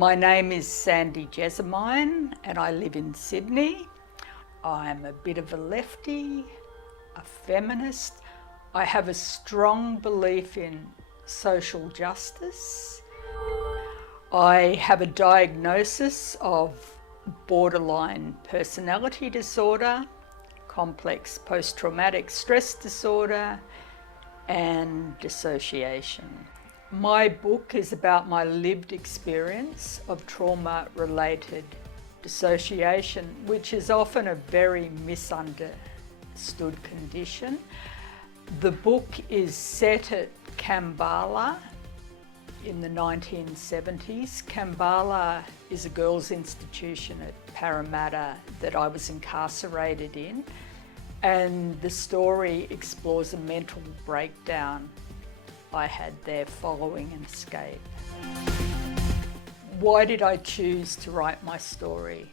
My name is Sandy Jessamine and I live in Sydney. I'm a bit of a lefty, a feminist. I have a strong belief in social justice. I have a diagnosis of borderline personality disorder, complex post-traumatic stress disorder, and dissociation. My book is about my lived experience of trauma-related dissociation, which is often a very misunderstood condition. The book is set at Kambala in the 1970s. Kambala is a girls' institution at Parramatta that I was incarcerated in, and the story explores a mental breakdown I had there following an escape. Why did I choose to write my story?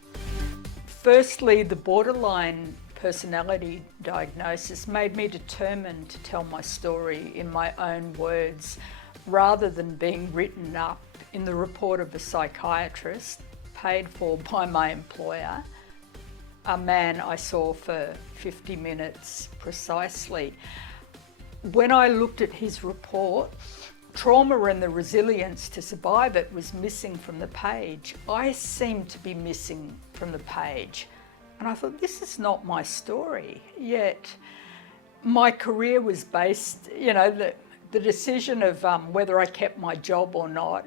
Firstly, the borderline personality diagnosis made me determined to tell my story in my own words rather than being written up in the report of a psychiatrist paid for by my employer, a man I saw for 50 minutes precisely. When I looked at his report, trauma and the resilience to survive it was missing from the page. I seemed to be missing from the page. And I thought, this is not my story. Yet my career was based, the decision of whether I kept my job or not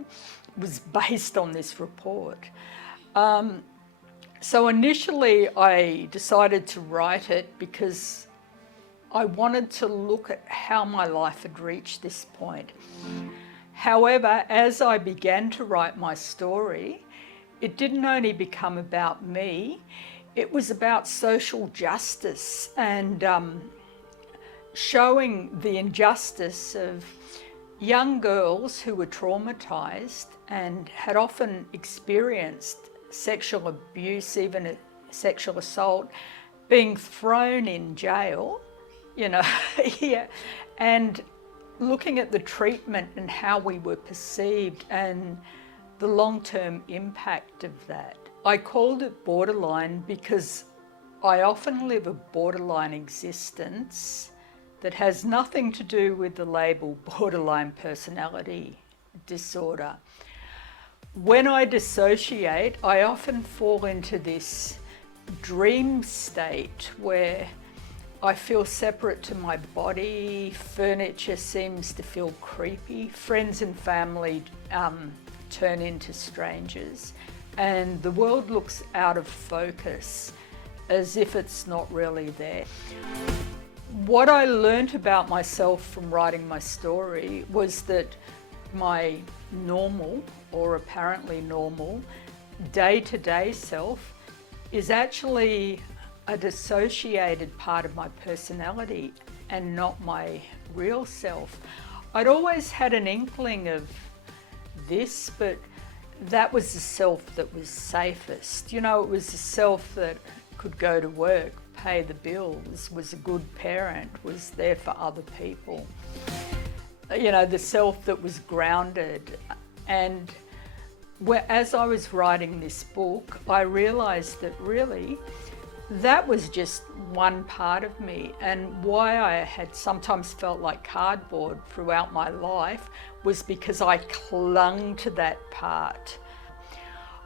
was based on this report. So initially I decided to write it because I wanted to look at how my life had reached this point. However, as I began to write my story, it didn't only become about me, it was about social justice and showing the injustice of young girls who were traumatised and had often experienced sexual abuse, even sexual assault, being thrown in jail, yeah, and looking at the treatment and how we were perceived and the long-term impact of that. I called it borderline because I often live a borderline existence that has nothing to do with the label borderline personality disorder. When I dissociate, I often fall into this dream state where I feel separate to my body, furniture seems to feel creepy, friends and family turn into strangers, and the world looks out of focus as if it's not really there. What I learnt about myself from writing my story was that my normal, or apparently normal, day-to-day self is actually a dissociated part of my personality and not my real self. I'd always had an inkling of this, but that was the self that was safest. It was the self that could go to work, pay the bills, was a good parent, was there for other people. The self that was grounded. And as I was writing this book, I realised that really that was just one part of me, and why I had sometimes felt like cardboard throughout my life was because I clung to that part.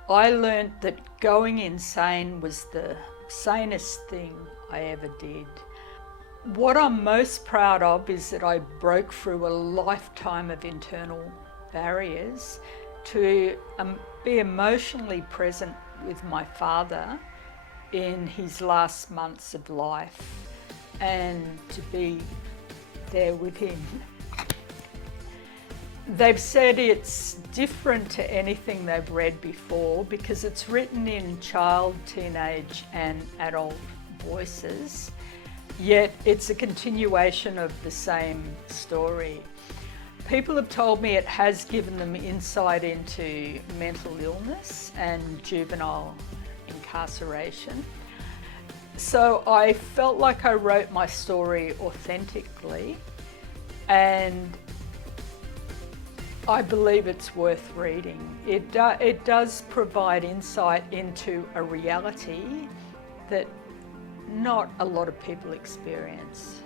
I learnt that going insane was the sanest thing I ever did. What I'm most proud of is that I broke through a lifetime of internal barriers to be emotionally present with my father in his last months of life and to be there with him. They've said it's different to anything they've read before because it's written in child, teenage and adult voices, yet it's a continuation of the same story. People have told me it has given them insight into mental illness and juvenile incarceration. So I felt like I wrote my story authentically, and I believe it's worth reading. It does provide insight into a reality that not a lot of people experience.